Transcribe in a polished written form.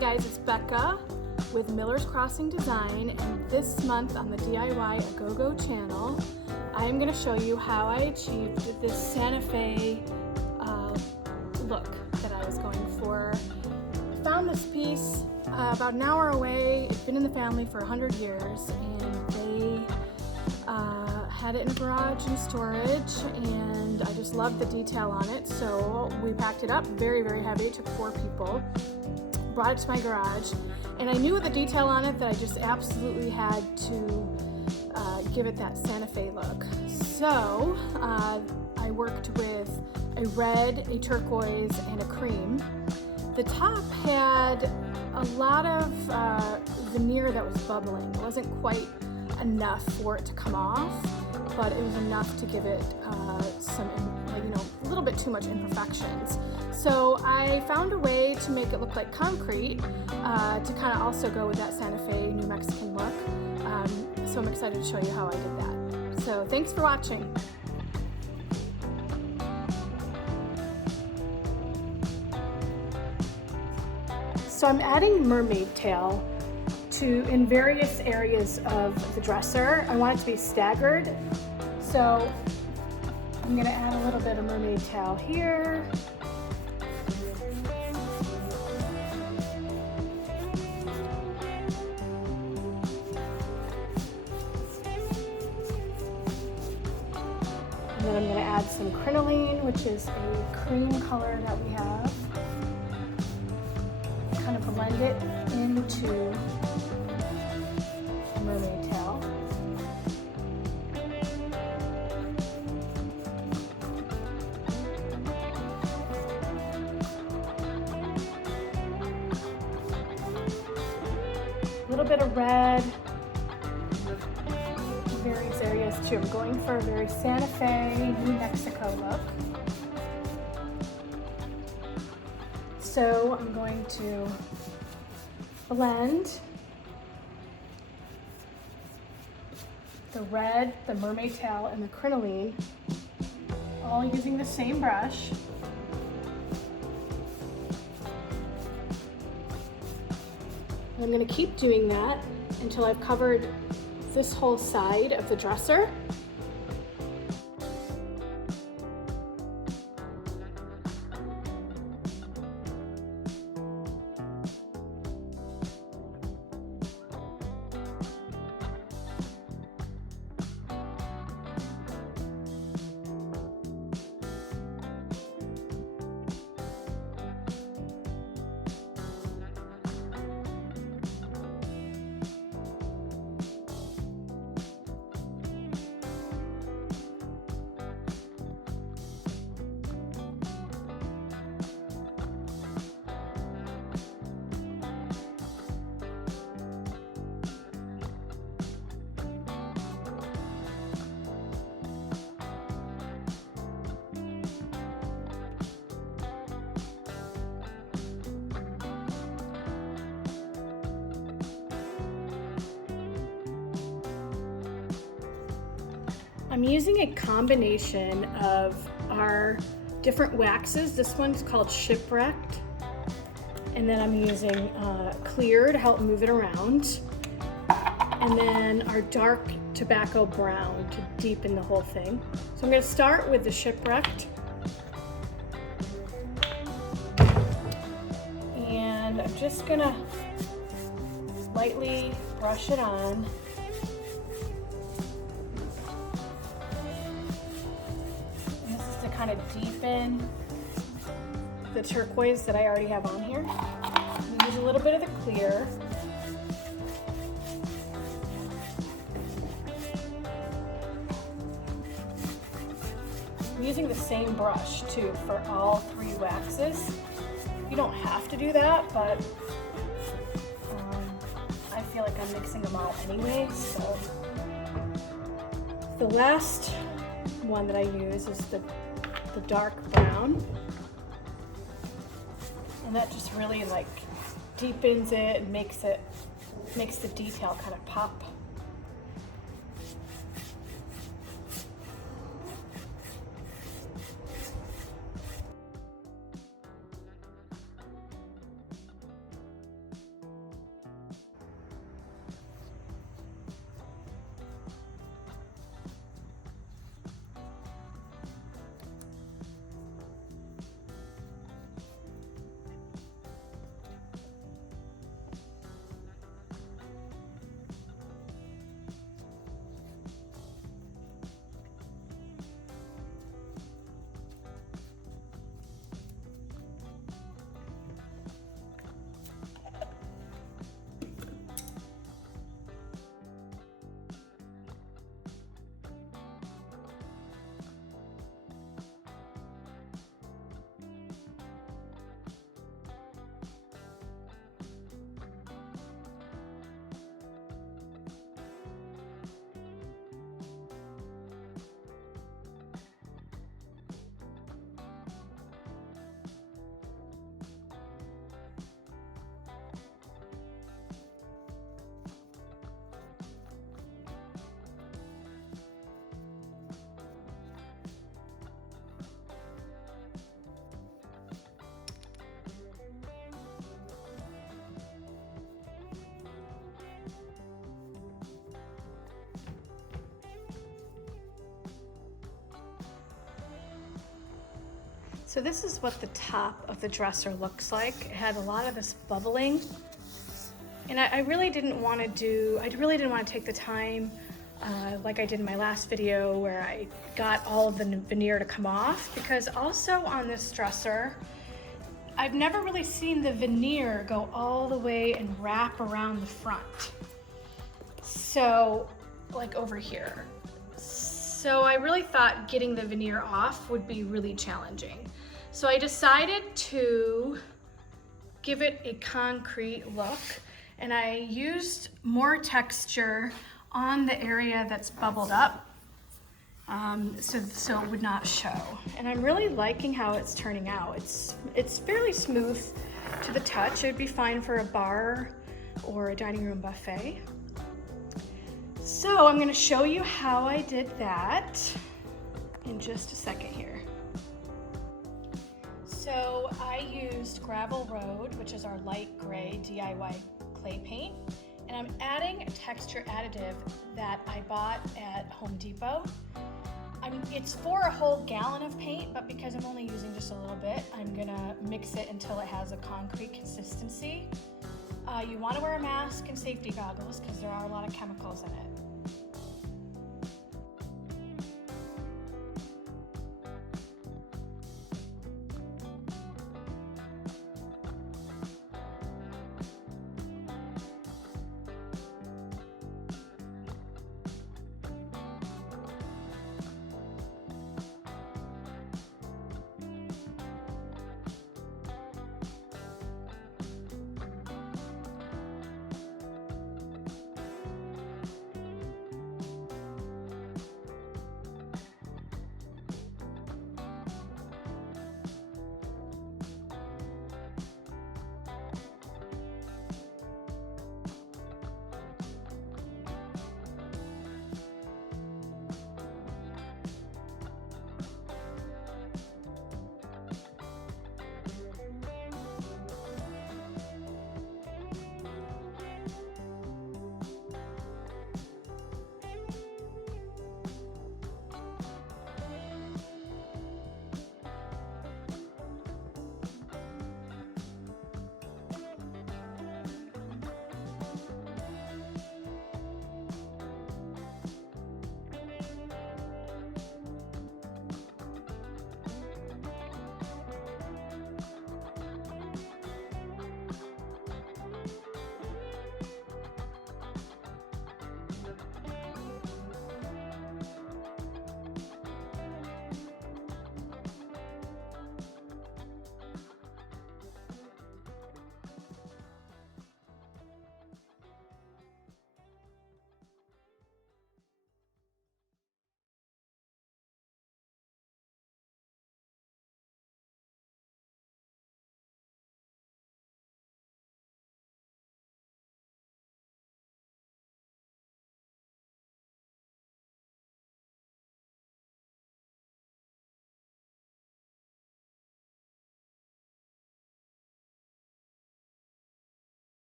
guys, it's Becca with Miller's Crossing Design, and this month on the DIY-aGoGo channel, I am going to show you how I achieved this Santa Fe look that I was going for. I found this piece about an hour away. It's been in the family for 100 years, and they had it in a garage and storage, and I just loved the detail on it, so we packed it up. Very, very heavy. It took 4 people. Brought it to my garage, and I knew with the detail on it that I just absolutely had to give it that Santa Fe look. So I worked with a red, a turquoise, and a cream. The top had a lot of veneer that was bubbling. It wasn't quite enough for it to come off, but it was enough to give it some, a little bit too much imperfections. So I found a way to make it look like concrete to kind of also go with that Santa Fe New Mexican look. So I'm excited to show you how I did that. So thanks for watching. So I'm adding mermaid tail in various areas of the dresser. I want it to be staggered. So I'm gonna add a little bit of mermaid tail here. And then I'm gonna add some crinoline, which is a cream color that we have. Kind of blend it into mermaid tail. A little bit of red in various areas too. I'm going for a very Santa Fe, New Mexico look. So I'm going to blend the red, the mermaid tail, and the crinoline, all using the same brush. And I'm going to keep doing that until I've covered this whole side of the dresser. I'm using a combination of our different waxes. This one's called Shipwrecked, and then I'm using clear to help move it around, and then our dark tobacco brown to deepen the whole thing. So I'm going to start with the Shipwrecked, and I'm just going to lightly brush it on. Kind of deepen the turquoise that I already have on here. Use a little bit of the clear. I'm using the same brush too for all 3 waxes. You don't have to do that, but I feel like I'm mixing them out anyway. So the last one that I use is the dark brown, and that just really like deepens it and makes the detail kind of pop. So this is what the top of the dresser looks like. It had a lot of this bubbling. And I really didn't want to take the time like I did in my last video where I got all of the veneer to come off, because also on this dresser, I've never really seen the veneer go all the way and wrap around the front. So, like over here. So I really thought getting the veneer off would be really challenging. So I decided to give it a concrete look, and I used more texture on the area that's bubbled up so it would not show. And I'm really liking how it's turning out. It's fairly smooth to the touch. It would be fine for a bar or a dining room buffet. So I'm going to show you how I did that in just a second here. So I used Gravel Road, which is our light gray DIY clay paint, and I'm adding a texture additive that I bought at Home Depot. It's for a whole gallon of paint, but because I'm only using just a little bit, I'm gonna mix it until it has a concrete consistency. You want to wear a mask and safety goggles because there are a lot of chemicals in it.